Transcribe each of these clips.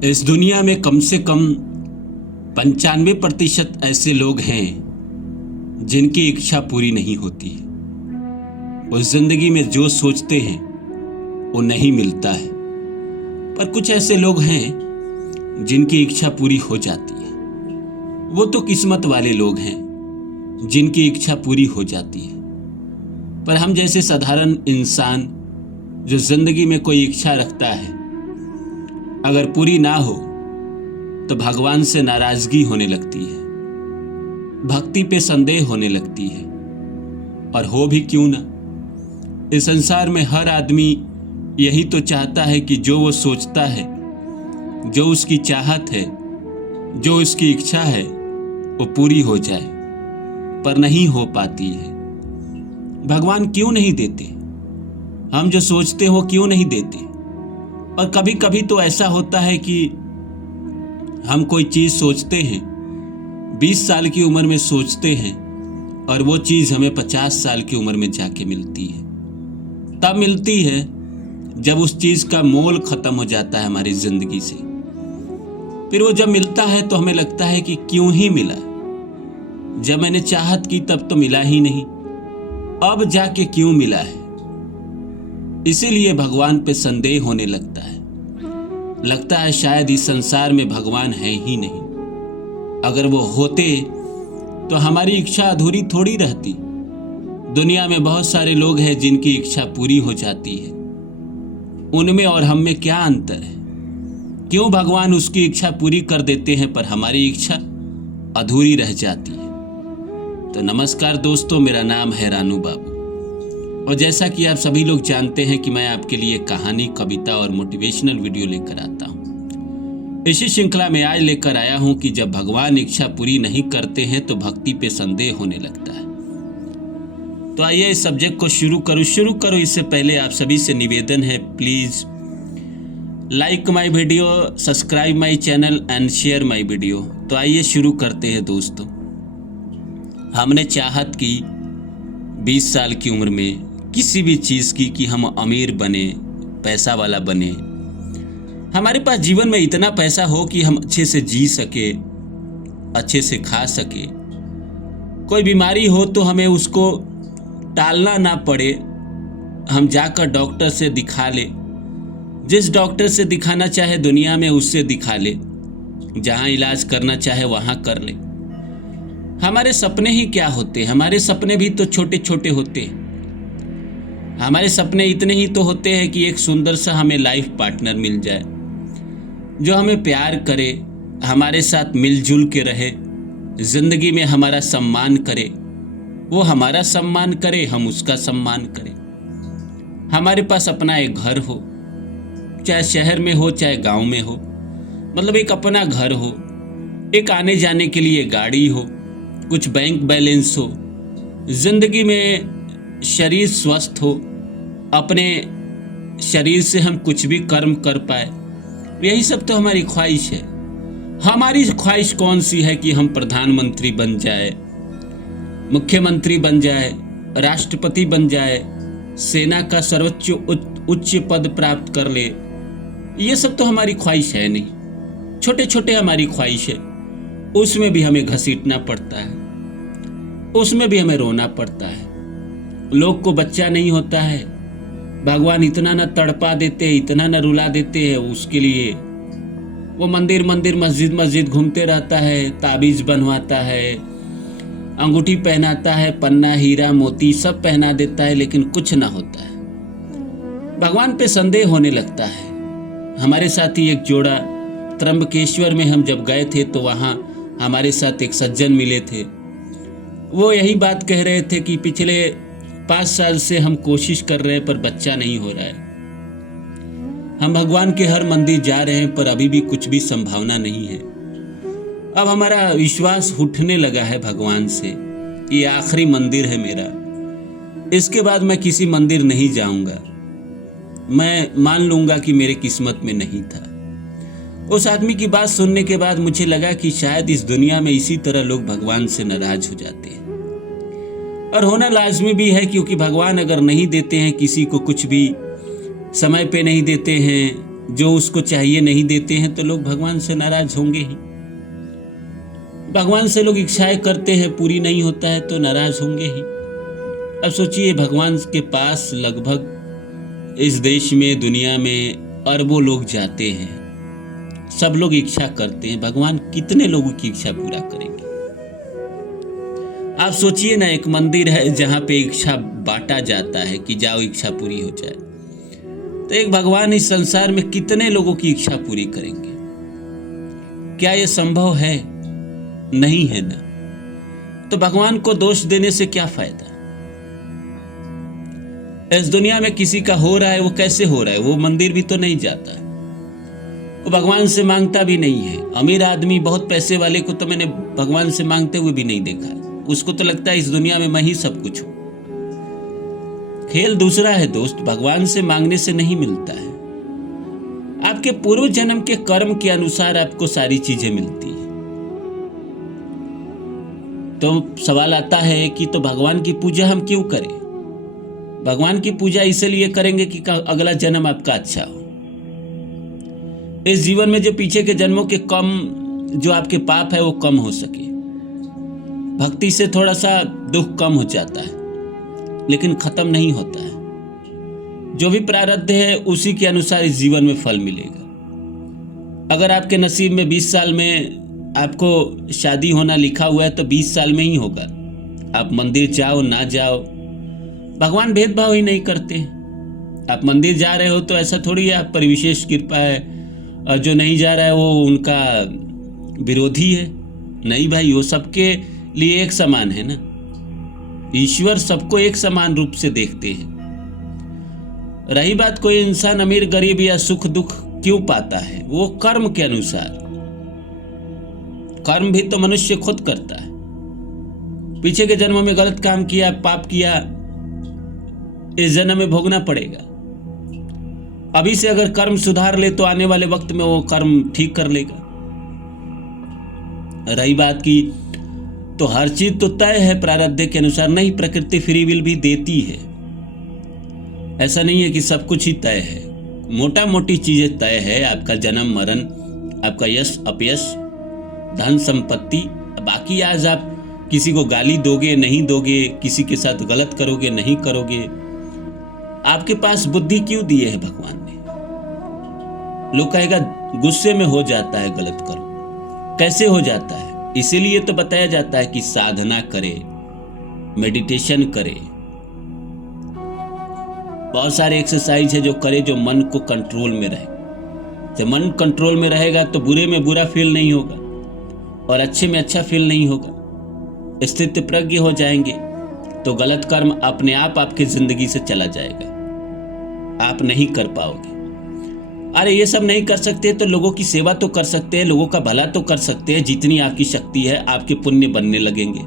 इस दुनिया में कम से कम 95% ऐसे लोग हैं जिनकी इच्छा पूरी नहीं होती। उस जिंदगी में जो सोचते हैं वो नहीं मिलता है, पर कुछ ऐसे लोग हैं जिनकी इच्छा पूरी हो जाती है। वो तो किस्मत वाले लोग हैं जिनकी इच्छा पूरी हो जाती है। पर हम जैसे साधारण इंसान जो जिंदगी में कोई इच्छा रखता है, अगर पूरी ना हो तो भगवान से नाराजगी होने लगती है, भक्ति पे संदेह होने लगती है। और हो भी क्यों ना, इस संसार में हर आदमी यही तो चाहता है कि जो वो सोचता है, जो उसकी चाहत है, जो उसकी इच्छा है वो पूरी हो जाए, पर नहीं हो पाती है। भगवान क्यों नहीं देते? हम जो सोचते हो क्यों नहीं देते? और कभी कभी तो ऐसा होता है कि हम कोई चीज़ सोचते हैं, 20 साल की उम्र में सोचते हैं, और वो चीज़ हमें 50 साल की उम्र में जाके मिलती है। तब मिलती है जब उस चीज़ का मोल ख़त्म हो जाता है हमारी ज़िंदगी से। फिर वो जब मिलता है तो हमें लगता है कि क्यों ही मिला, जब मैंने चाहत की तब तो मिला ही नहीं, अब जाके क्यों मिला है। इसीलिए भगवान पे संदेह होने लगता है शायद इस संसार में भगवान है ही नहीं। अगर वो होते तो हमारी इच्छा अधूरी थोड़ी रहती। दुनिया में बहुत सारे लोग हैं जिनकी इच्छा पूरी हो जाती है, उनमें और हम में क्या अंतर है? क्यों भगवान उसकी इच्छा पूरी कर देते हैं पर हमारी इच्छा अधूरी रह जाती है? तो नमस्कार दोस्तों, मेरा नाम है रानू बाबू, और जैसा कि आप सभी लोग जानते हैं कि मैं आपके लिए कहानी, कविता और मोटिवेशनल वीडियो लेकर आता हूँ। इसी श्रृंखला में आज लेकर आया हूँ कि जब भगवान इच्छा पूरी नहीं करते हैं तो भक्ति पे संदेह होने लगता है। तो आइए इस सब्जेक्ट को शुरू करो। इससे पहले आप सभी से निवेदन है, please like my video, subscribe my channel and share my video. तो आइए शुरू करते हैं दोस्तों। हमने चाहत की 20 साल की उम्र में किसी भी चीज़ की कि हम अमीर बने, पैसा वाला बने, हमारे पास जीवन में इतना पैसा हो कि हम अच्छे से जी सके, अच्छे से खा सके। कोई बीमारी हो तो हमें उसको टालना ना पड़े, हम जाकर डॉक्टर से दिखा ले, जिस डॉक्टर से दिखाना चाहे दुनिया में उससे दिखा ले, जहाँ इलाज करना चाहे वहाँ कर ले। हमारे सपने ही क्या होते हैं? हमारे सपने भी तो छोटे छोटे होते हैं। हमारे सपने इतने ही तो होते हैं कि एक सुंदर सा हमें लाइफ पार्टनर मिल जाए, जो हमें प्यार करे, हमारे साथ मिलजुल के रहे, जिंदगी में हमारा सम्मान करे, वो हमारा सम्मान करे, हम उसका सम्मान करें। हमारे पास अपना एक घर हो, चाहे शहर में हो चाहे गांव में हो, मतलब एक अपना घर हो, एक आने जाने के लिए गाड़ी हो, कुछ बैंक बैलेंस हो, जिंदगी में शरीर स्वस्थ हो, अपने शरीर से हम कुछ भी कर्म कर पाए। यही सब तो हमारी ख्वाहिश है। हमारी ख्वाहिश कौन सी है कि हम प्रधानमंत्री बन जाए, मुख्यमंत्री बन जाए, राष्ट्रपति बन जाए, सेना का सर्वोच्च उच्च पद प्राप्त कर ले। ये सब तो हमारी ख्वाहिश है नहीं। छोटे छोटे हमारी ख्वाहिश है, उसमें भी हमें घसीटना पड़ता है, उसमें भी हमें रोना पड़ता है। लोग को बच्चा नहीं होता है, भगवान इतना न तड़पा देते हैं, इतना न रुला देते हैं, उसके लिए वो मंदिर मंदिर मस्जिद मस्जिद घूमते रहता है, ताबीज़ बनवाता है, अंगूठी पहनाता है, पन्ना हीरा मोती सब पहना देता है, लेकिन कुछ ना होता है। भगवान पे संदेह होने लगता है। हमारे साथ ही एक जोड़ा त्र्यंबकेश्वर में हम जब गए थे तो वहाँ हमारे साथ एक सज्जन मिले थे। वो यही बात कह रहे थे कि पिछले 5 साल से हम कोशिश कर रहे हैं पर बच्चा नहीं हो रहा है। हम भगवान के हर मंदिर जा रहे हैं पर अभी भी कुछ भी संभावना नहीं है। अब हमारा विश्वास उठने लगा है भगवान से, ये आखिरी मंदिर है मेरा, इसके बाद मैं किसी मंदिर नहीं जाऊंगा। मैं मान लूंगा कि मेरे किस्मत में नहीं था। उस आदमी की बात सुनने के बाद मुझे लगा कि शायद इस दुनिया में इसी तरह लोग भगवान से नाराज हो जाते हैं, और होना लाजमी भी है, क्योंकि भगवान अगर नहीं देते हैं किसी को कुछ भी, समय पे नहीं देते हैं, जो उसको चाहिए नहीं देते हैं तो लोग भगवान से नाराज होंगे ही। भगवान से लोग इच्छाएं करते हैं, पूरी नहीं होता है तो नाराज होंगे ही। अब सोचिए, भगवान के पास लगभग इस देश में, दुनिया में अरबों लोग जाते हैं, सब लोग इच्छा करते हैं, भगवान कितने लोगों की इच्छा पूरा करेंगे? आप सोचिए ना, एक मंदिर है जहां पे इच्छा बांटा जाता है कि जाओ इच्छा पूरी हो जाए, तो एक भगवान इस संसार में कितने लोगों की इच्छा पूरी करेंगे? क्या यह संभव है? नहीं है ना। तो भगवान को दोष देने से क्या फायदा? इस दुनिया में किसी का हो रहा है, वो कैसे हो रहा है? वो मंदिर भी तो नहीं जाता है, वो भगवान से मांगता भी नहीं है। अमीर आदमी, बहुत पैसे वाले को तो मैंने भगवान से मांगते हुए भी नहीं देखा। उसको तो लगता है इस दुनिया में मैं ही सब कुछ हूं। खेल दूसरा है दोस्त, भगवान से मांगने से नहीं मिलता है। आपके पूर्व जन्म के कर्म के अनुसार आपको सारी चीजें मिलती है। तो सवाल आता है कि तो भगवान की पूजा हम क्यों करें? भगवान की पूजा इसलिए करेंगे कि अगला जन्म आपका अच्छा हो। इस जीवन में जो पीछे के जन्मों के कम, जो आपके पाप है वो कम हो सके। भक्ति से थोड़ा सा दुख कम हो जाता है, लेकिन खत्म नहीं होता है। जो भी प्रारब्ध है उसी के अनुसार इस जीवन में फल मिलेगा। अगर आपके नसीब में 20 साल में आपको शादी होना लिखा हुआ है तो 20 साल में ही होगा। आप मंदिर जाओ ना जाओ, भगवान भेदभाव ही नहीं करते। आप मंदिर जा रहे हो तो ऐसा थोड़ी है आप पर विशेष कृपा है, और जो नहीं जा रहा है वो उनका विरोधी है। नहीं भाई, वो सबके लिए एक समान है ना। ईश्वर सबको एक समान रूप से देखते हैं। रही बात कोई इंसान अमीर गरीब या सुख दुख क्यों पाता है, वो कर्म के अनुसार। कर्म भी तो मनुष्य खुद करता है। पीछे के जन्मों में गलत काम किया, पाप किया, इस जन्म में भोगना पड़ेगा। अभी से अगर कर्म सुधार ले तो आने वाले वक्त में वो कर्म ठीक कर लेगा। रही बात की तो हर चीज तो तय है प्रारब्ध के अनुसार। नहीं, प्रकृति फ्री विल भी देती है। ऐसा नहीं है कि सब कुछ ही तय है। मोटा मोटी चीजें तय है, आपका जन्म मरण, आपका यश अपयश, धन संपत्ति। बाकी आज आप किसी को गाली दोगे नहीं दोगे, किसी के साथ गलत करोगे नहीं करोगे, आपके पास बुद्धि क्यों दी है भगवान ने? लोग कहेगा गुस्से में हो जाता है गलत करो। कैसे हो जाता है? इसीलिए तो बताया जाता है कि साधना करे, मेडिटेशन करे, बहुत सारे एक्सरसाइज है जो करे, जो मन को कंट्रोल में रहे। जब मन कंट्रोल में रहेगा तो बुरे में बुरा फील नहीं होगा और अच्छे में अच्छा फील नहीं होगा। स्थित प्रज्ञ हो जाएंगे तो गलत कर्म अपने आप आपकी जिंदगी से चला जाएगा, आप नहीं कर पाओगे। अरे ये सब नहीं कर सकते तो लोगों की सेवा तो कर सकते हैं, लोगों का भला तो कर सकते हैं। जितनी आपकी शक्ति है आपके पुण्य बनने लगेंगे।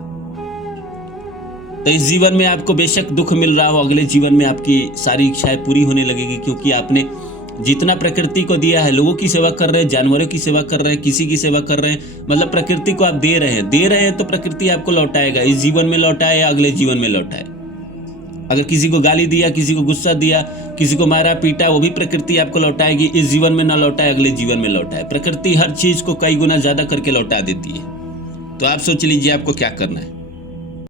तो इस जीवन में आपको बेशक दुख मिल रहा हो, अगले जीवन में आपकी सारी इच्छाएं पूरी होने लगेगी, क्योंकि आपने जितना प्रकृति को दिया है, लोगों की सेवा कर रहे हैं, जानवरों की सेवा कर रहे हैं, किसी की सेवा कर रहे हैं, मतलब प्रकृति को आप दे रहे हैं तो प्रकृति आपको लौटाएगा। इस जीवन में लौटाए या अगले जीवन में लौटाए। अगर किसी को गाली दिया, किसी को गुस्सा दिया, किसी को मारा पीटा, वो भी प्रकृति आपको लौटाएगी। इस जीवन में ना लौटाए, अगले जीवन में लौटाए। प्रकृति हर चीज को कई गुना ज्यादा करके लौटा देती है। तो आप सोच लीजिए आपको क्या करना है।